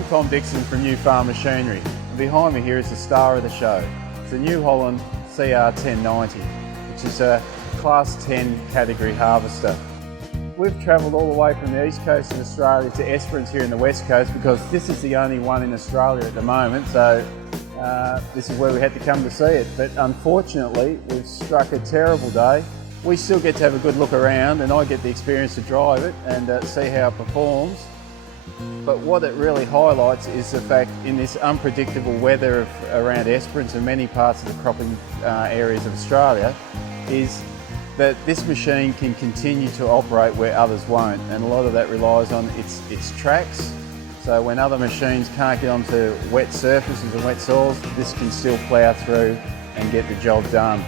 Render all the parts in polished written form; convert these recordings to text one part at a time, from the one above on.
I'm Tom Dickson from New Farm Machinery, and behind me here is the star of the show. It's the New Holland CR10.90, which is a Class 10 category harvester. We've travelled all the way from the east coast of Australia to Esperance here in the west coast because this is the only one in Australia at the moment, so this is where we had to come to see it. But unfortunately, we've struck a terrible day. We still get to have a good look around, and I get the experience to drive it and see how it performs. But what it really highlights is the fact in this unpredictable weather around Esperance and many parts of the cropping areas of Australia is that this machine can continue to operate where others won't, and a lot of that relies on its tracks. So when other machines can't get onto wet surfaces and wet soils, this can still plough through and get the job done.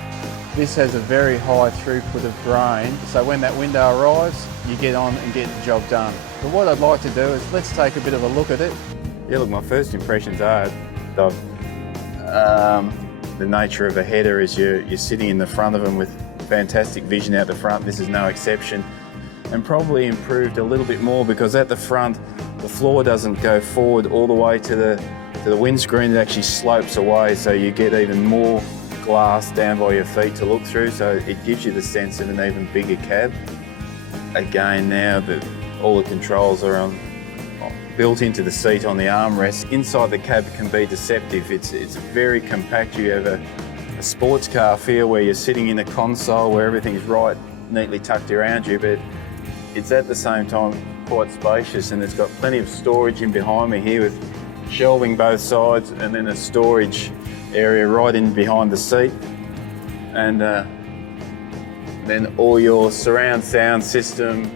This has a very high throughput of grain, so when that window arrives, you get on and get the job done. But what I'd like to do is let's take a bit of a look at it. Yeah, look, my first impressions are the nature of a header is you're sitting in the front of them with fantastic vision out the front. This is no exception, and probably improved a little bit more because at the front the floor doesn't go forward all the way to the windscreen. It actually slopes away, so you get even more glass down by your feet to look through, so it gives you the sense of an even bigger cab. Again, now that all the controls are built into the seat on the armrest, inside the cab can be deceptive. It's very compact. You have a sports car feel where you're sitting in a console where everything's right neatly tucked around you, but it's at the same time quite spacious, and it's got plenty of storage in behind me here with shelving both sides and then a storage area right in behind the seat, and then all your surround sound system,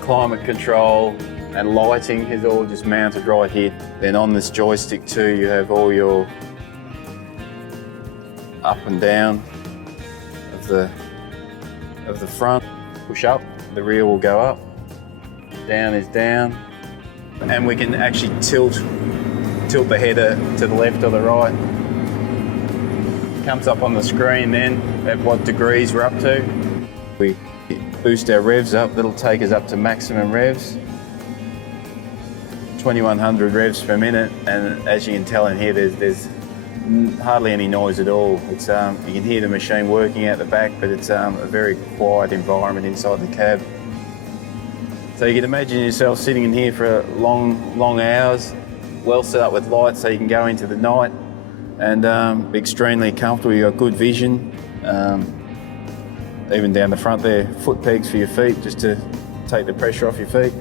climate control and lighting is all just mounted right here. Then on this joystick too, you have all your up and down of the front. Push up, the rear will go up, down is down, and we can actually tilt the header to the left or the right. Comes up on the screen then at what degrees we're up to. We boost our revs up, that'll take us up to maximum revs, 2100 revs per minute, and as you can tell in here there's hardly any noise at all. It's you can hear the machine working out the back, but it's a very quiet environment inside the cab. So you can imagine yourself sitting in here for long hours, well set up with lights so you can go into the night, and extremely comfortable. You've got good vision, even down the front there, foot pegs for your feet just to take the pressure off your feet.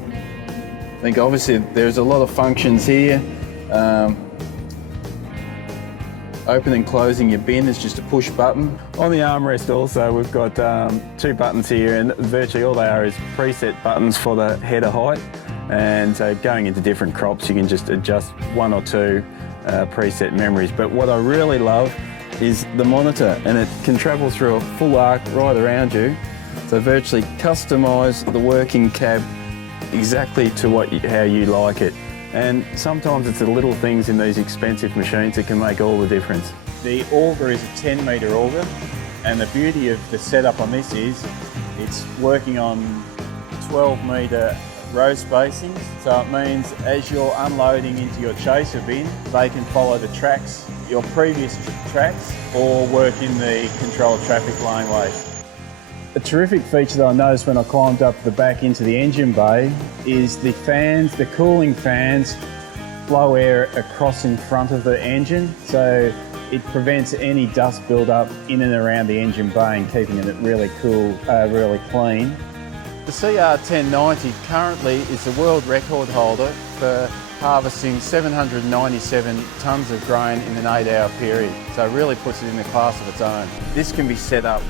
I think obviously there's a lot of functions here. Open and closing your bin is just a push button. On the armrest also we've got two buttons here, and virtually all they are is preset buttons for the header height, and so going into different crops you can just adjust one or two preset memories. But what I really love is the monitor, and it can travel through a full arc right around you, so virtually customise the working cab exactly to how you like it. And sometimes it's the little things in these expensive machines that can make all the difference. The auger is a 10-metre auger, and the beauty of the setup on this is it's working on 12-metre row spacings, so it means as you're unloading into your chaser bin, they can follow the tracks, your previous tracks, or work in the controlled traffic laneways. A terrific feature that I noticed when I climbed up the back into the engine bay is the fans, the cooling fans blow air across in front of the engine, so it prevents any dust build-up in and around the engine bay and keeping it really cool, really clean. The CR10.90 currently is the world record holder for harvesting 797 tonnes of grain in an 8-hour period, so it really puts it in a class of its own. This can be set up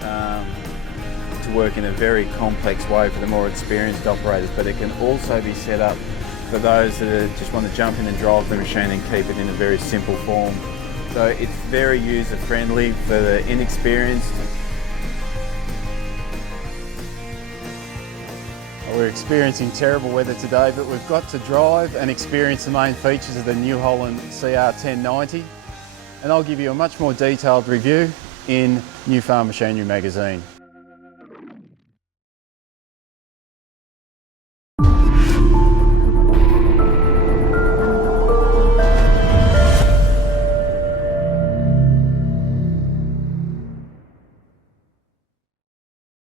to work in a very complex way for the more experienced operators, but it can also be set up for those that just want to jump in and drive the machine and keep it in a very simple form. So it's very user friendly for the inexperienced. We're experiencing terrible weather today, but we've got to drive and experience the main features of the New Holland CR10.90, and I'll give you a much more detailed review in New Farm Machinery magazine.